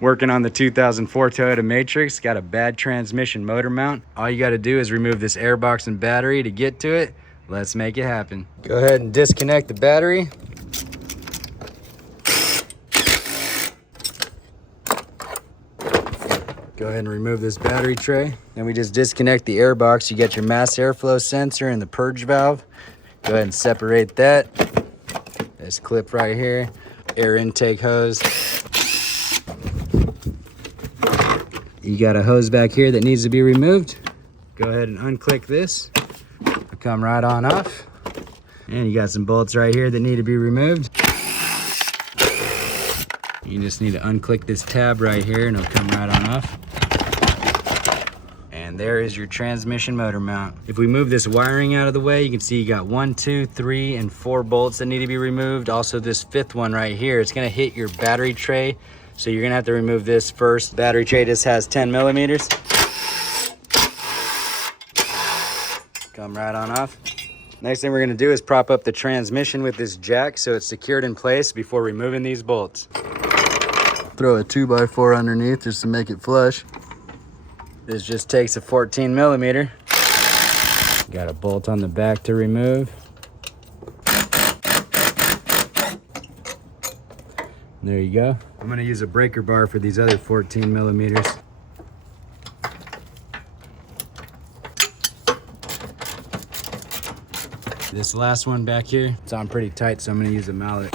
Working on the 2004 Toyota Matrix, got a bad transmission motor mount. All you gotta do is remove this airbox and battery to get to it. Let's make it happen. Go ahead and disconnect the battery. Go ahead and remove this battery tray. Then we just disconnect the airbox. You get your mass airflow sensor and the purge valve. Go ahead and separate that. This clip right here, air intake hose. You got a hose back here that needs to be removed. Go ahead and unclick this. It'll come right on off. And you got some bolts right here that need to be removed. You just need to unclick this tab right here and it'll come right on off. And there is your transmission motor mount. If we move this wiring out of the way, you can see you got 1, 2, 3, and 4 bolts that need to be removed. Also this 5th one right here, it's gonna hit your battery tray. So you're gonna have to remove this first. Battery tray just has 10 millimeters. Come right on off. Next thing we're gonna do is prop up the transmission with this jack so it's secured in place before removing these bolts. Throw a 2x4 underneath just to make it flush. This just takes a 14 millimeter. Got a bolt on the back to remove. There you go. I'm gonna use a breaker bar for these other 14 millimeters. This last one back here, it's on pretty tight, so I'm gonna use a mallet.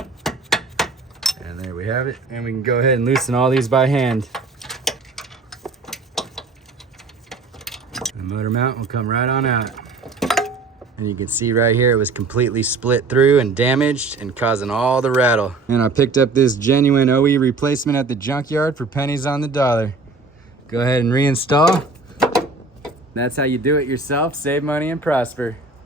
And there we have it. And we can go ahead and loosen all these by hand. The motor mount will come right on out. And you can see right here, it was completely split through and damaged and causing all the rattle. And I picked up this genuine OE replacement at the junkyard for pennies on the dollar. Go ahead and reinstall. That's how you do it yourself, save money and prosper.